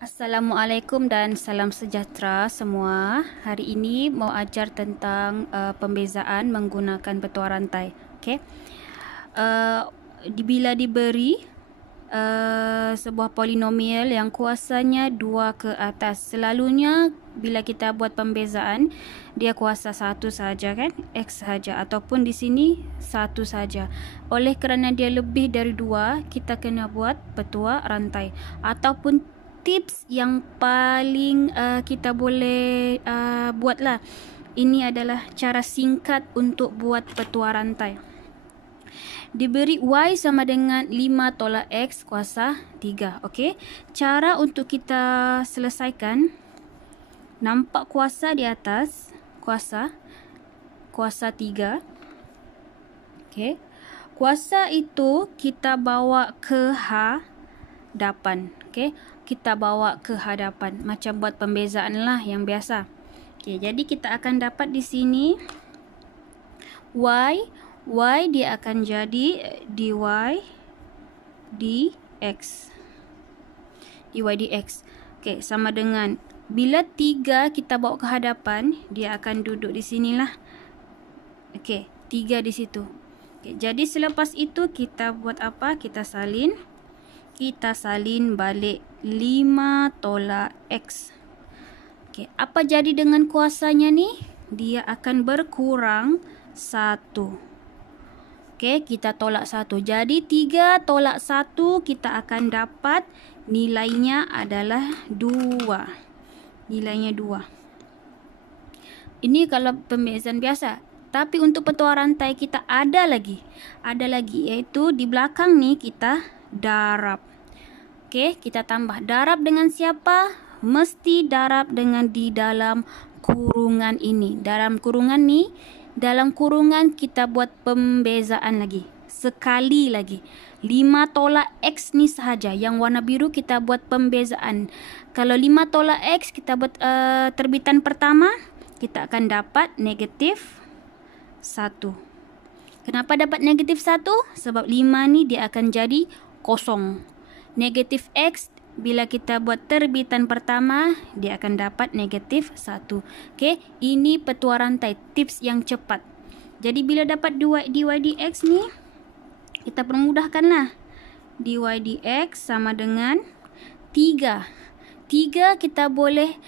Assalamualaikum dan salam sejahtera semua. Hari ini mau ajar tentang pembezaan menggunakan petua rantai. Okey. Bila diberi sebuah polinomial yang kuasanya 2 ke atas, selalunya bila kita buat pembezaan dia kuasa 1 saja kan, x saja, ataupun di sini 1 saja. Oleh kerana dia lebih dari 2, kita kena buat petua rantai. Ataupun tips yang paling kita boleh buatlah, ini adalah cara singkat untuk buat petua rantai. Diberi y sama dengan 5 tolak x kuasa 3. Okey. Cara untuk kita selesaikan, nampak kuasa di atas, kuasa 3. Okey. Kuasa itu kita bawa ke hadapan. Okey. Kita bawa ke hadapan, macam buat pembezaan lah yang biasa. Okey, jadi kita akan dapat di sini y dia akan jadi dy dx. Okey, sama dengan bila 3 kita bawa ke hadapan, dia akan duduk di sinilah. Okey, 3 di situ. Okey, jadi selepas itu kita buat apa? Kita salin balik 5 tolak x. Okey, apa jadi dengan kuasanya ni? Dia akan berkurang 1. Okey, kita tolak 1. Jadi 3 tolak 1 kita akan dapat nilainya adalah 2. Nilainya 2. Ini kalau pembezaan biasa. Tapi untuk petua rantai kita ada lagi, iaitu di belakang ni kita darab. Okey, kita tambah. Darab dengan siapa? Mesti darab dengan di dalam kurungan ini. Dalam kurungan kita buat pembezaan lagi. Sekali lagi. 5 tolak x ni sahaja. Yang warna biru kita buat pembezaan. Kalau 5 tolak x kita buat terbitan pertama, kita akan dapat negatif 1. Kenapa dapat negatif 1? Sebab 5 ni dia akan jadi kosong. Negatif x bila kita buat terbitan pertama, dia akan dapat negatif 1. Okey, ini petua rantai, tips yang cepat. Jadi bila dapat dy dx ni, kita permudahkanlah. Dy dx sama dengan 3. 3 kita boleh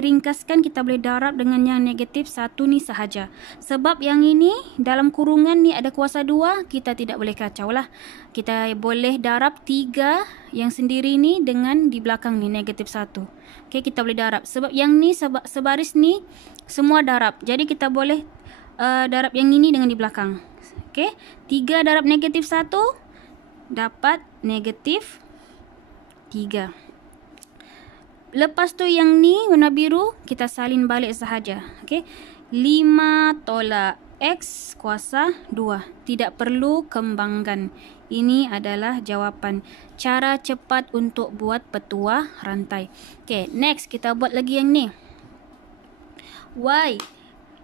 ringkaskan, kita boleh darab dengan yang negatif 1 ni sahaja. Sebab yang ini dalam kurungan ni ada kuasa 2, kita tidak boleh kacau lah. Kita boleh darab 3 yang sendiri ni dengan di belakang ni negatif 1. Okey, kita boleh darab. Sebab yang ni sebaris ni semua darab. Jadi kita boleh darab yang ini dengan di belakang. Okey, 3 darab negatif 1 dapat negatif 3. Lepas tu yang ni warna biru kita salin balik sahaja. Okey. 5 tolak x kuasa 2. Tidak perlu kembangkan. Ini adalah jawapan. Cara cepat untuk buat petua rantai. Okey, next kita buat lagi yang ni. Y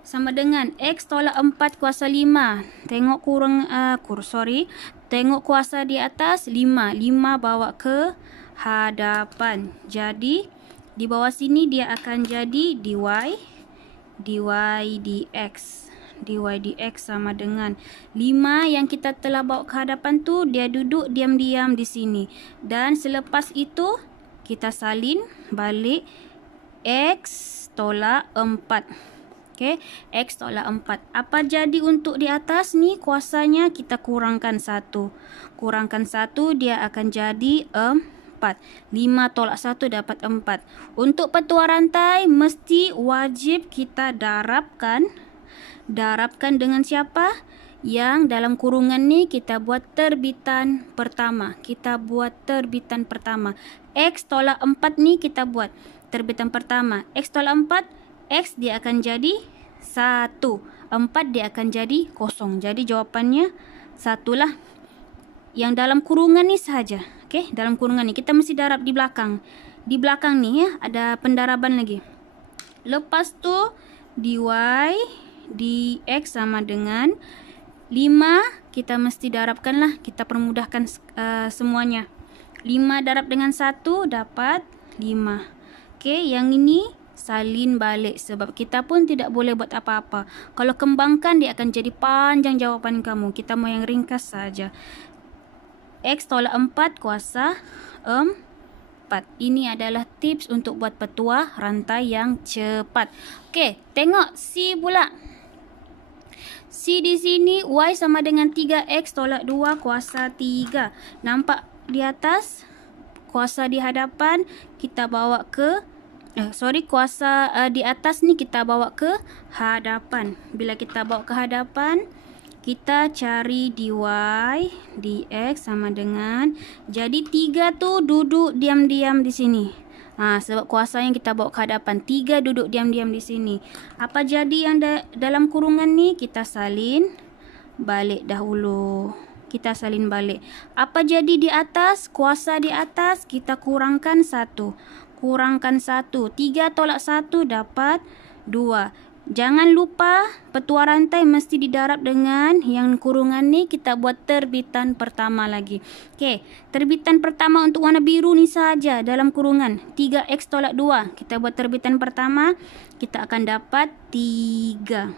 sama dengan x tolak 4 kuasa 5. Tengok Tengok kuasa di atas 5. 5 bawa ke hadapan. Jadi di bawah sini dia akan jadi dy dx. Dy dx sama dengan 5 yang kita telah bawa ke hadapan tu, dia duduk diam-diam di sini. Dan selepas itu kita salin balik x tolak 4. Okey, x tolak 4. Apa jadi untuk di atas ni? Kuasanya kita kurangkan 1. Kurangkan 1 dia akan jadi 4. 5 tolak 1 dapat 4. Untuk petua rantai mesti wajib kita darabkan. Darabkan dengan siapa? Yang dalam kurungan ni kita buat terbitan pertama. X tolak 4 ni kita buat terbitan pertama. X tolak 4, x dia akan jadi 1. 4 dia akan jadi kosong. Jadi jawapannya 1 lah. Yang dalam kurungan ni sahaja. Okey, dalam kurungan ni kita mesti darab di belakang. Di belakang ni ya, ada pendaraban lagi. Lepas tu dy dx sama dengan 5, kita mesti darabkan lah. Kita permudahkan semuanya. 5 darab dengan 1 dapat 5. Okey, yang ini salin balik sebab kita pun tidak boleh buat apa-apa. Kalau kembangkan dia akan jadi panjang jawapan kamu. Kita mau yang ringkas saja. X tolak 4 kuasa 4. Ini adalah tips untuk buat petua rantai yang cepat. Okey, tengok C pula. C di sini Y sama dengan 3X tolak 2 kuasa 3. Nampak di atas? Kuasa di hadapan kita bawa ke kuasa di atas ni kita bawa ke hadapan. Bila kita bawa ke hadapan, kita cari dy dx sama dengan, jadi 3 tu duduk diam-diam di sini. Sebab kuasa yang kita bawa ke hadapan, 3 duduk diam-diam di sini. Apa jadi yang dalam kurungan ni? Kita salin balik dahulu. Kita salin balik. Apa jadi di atas? Kuasa di atas kita kurangkan 1. Kurangkan 1. 3 tolak 1 dapat 2. Jangan lupa petua rantai mesti didarab dengan yang kurungan ni kita buat terbitan pertama lagi. Okey, terbitan pertama untuk warna biru ni saja dalam kurungan 3x tolak 2. Kita buat terbitan pertama, kita akan dapat 3.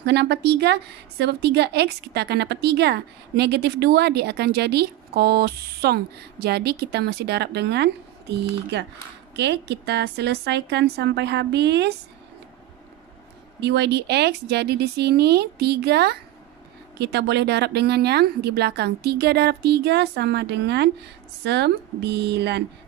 Kenapa 3? Sebab 3x kita akan dapat 3. Negatif 2 dia akan jadi kosong. Jadi kita mesti darab dengan 3. Okey, kita selesaikan sampai habis. Dy dx jadi di sini 3. Kita boleh darab dengan yang di belakang. 3 darab 3 sama dengan 9.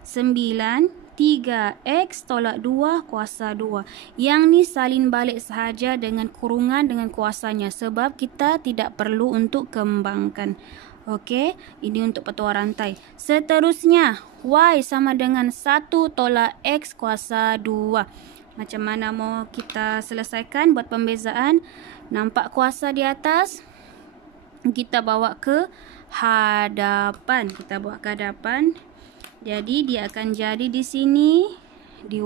9 3x tolak 2 kuasa 2. Yang ni salin balik sahaja dengan kurungan dengan kuasanya. Sebab kita tidak perlu untuk kembangkan. Okey, ini untuk petua rantai. Seterusnya, y sama dengan 1 tolak x kuasa 2. Macam mana mau kita selesaikan buat pembezaan? Nampak kuasa di atas? Kita bawa ke hadapan. Kita bawa ke hadapan. Jadi dia akan jadi di sini dy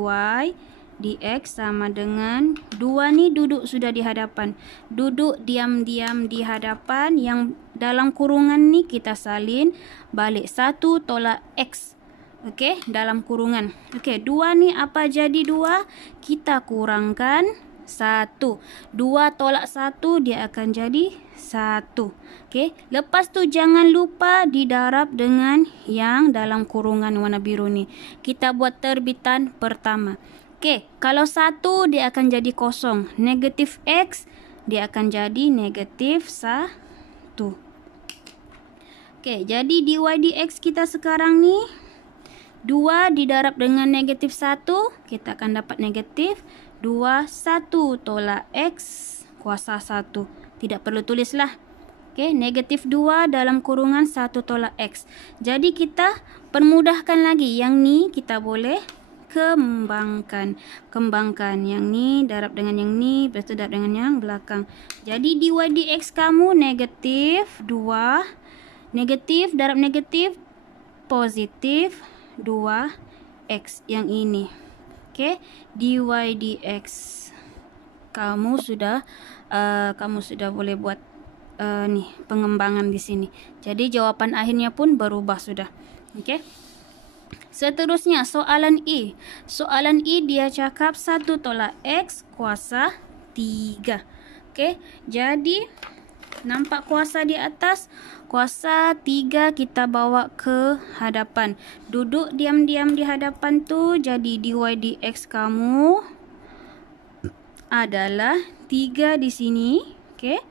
dx sama dengan 2 ni duduk sudah di hadapan. Duduk diam-diam di hadapan. Yang dalam kurungan ni kita salin balik 1 tolak x. Okey, dalam kurungan. Okey, 2 ni apa jadi 2? Kita kurangkan 1. 2 tolak 1 dia akan jadi 1. Okey, lepas tu jangan lupa didarab dengan yang dalam kurungan warna biru ni. Kita buat terbitan pertama. Okey, kalau 1 dia akan jadi kosong. Negatif x dia akan jadi negatif 1. Okey, jadi dy dx kita sekarang ni 2 didarab dengan negatif 1, kita akan dapat negatif 2. 1 tolak x kuasa 1. Tidak perlu tulislah. Okey, negatif 2 dalam kurungan 1 tolak x. Jadi kita permudahkan lagi. Yang ni kita boleh kembangkan. Kembangkan. Yang ni darab dengan yang ni, lepas tu darab dengan yang belakang. Jadi dy dx kamu negatif 2. Negatif darab negatif positif 2x yang ini. Okey, dy dx kamu sudah boleh buat ni pengembangan di sini. Jadi jawapan akhirnya pun berubah sudah. Okey. Seterusnya soalan E. Soalan E dia cakap 1 tolak x kuasa 3. Okey, jadi nampak kuasa di atas? Kuasa 3 kita bawa ke hadapan. Duduk diam-diam di hadapan tu. Jadi dy dx kamu adalah 3 di sini. Okey.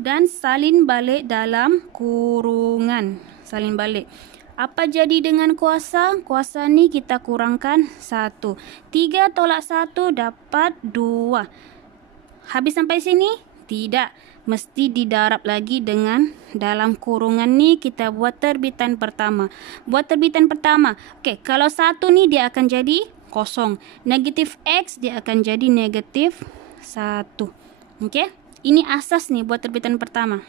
Dan salin balik dalam kurungan. Salin balik. Apa jadi dengan kuasa? Kuasa ni kita kurangkan 1. 3 tolak 1 dapat 2. Habis sampai sini? Tidak. Mesti didarab lagi dengan dalam kurungan ni kita buat terbitan pertama. Buat terbitan pertama. Okey, kalau 1 ni dia akan jadi kosong. Negatif x dia akan jadi negatif 1. Okey, ini asas ni buat terbitan pertama.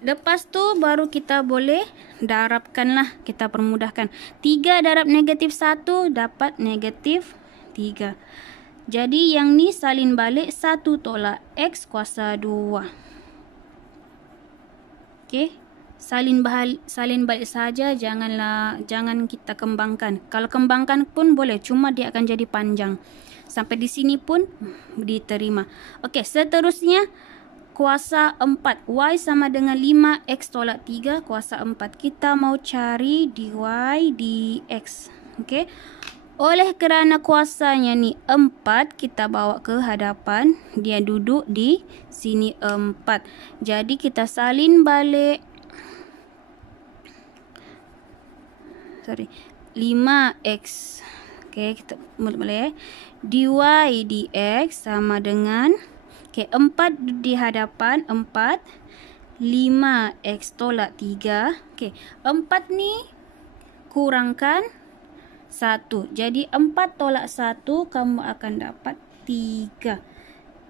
Lepas tu baru kita boleh darabkanlah. Kita permudahkan. 3 darab negatif 1 dapat negatif 3. Jadi yang ni salin balik 1 tolak x kuasa 2. Okey. salin balik saja, jangan kita kembangkan. Kalau kembangkan pun boleh, cuma dia akan jadi panjang. Sampai di sini pun diterima. Okey, seterusnya kuasa 4. Y sama dengan 5x tolak 3 kuasa 4. Kita mau cari dy dx. Okey. Oleh kerana kuasanya ni 4, kita bawa ke hadapan. Dia duduk di sini 4. Jadi kita salin balik 5x. Okey, kita boleh dy dx sama dengan 4 di hadapan 4, 5x tolak 3. Okey, 4 ni kurangkan 1. Jadi 4 tolak 1 kamu akan dapat 3.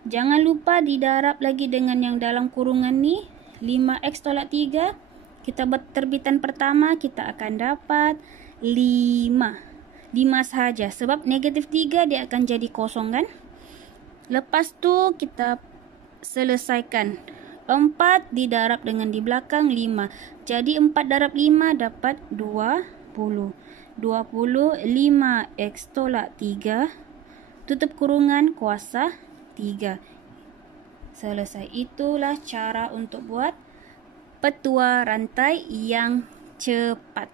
Jangan lupa didarab lagi dengan yang dalam kurungan ni. 5x tolak 3. Kita buat terbitan pertama, kita akan dapat 5. 5 sahaja. Sebab negatif 3 dia akan jadi kosong kan. Lepas tu kita selesaikan. 4 didarab dengan di belakang 5. Jadi 4 darab 5 dapat 20. 25x tolak 3. Tutup kurungan kuasa 3. Selesai. Itulah cara untuk buat petua rantai yang cepat.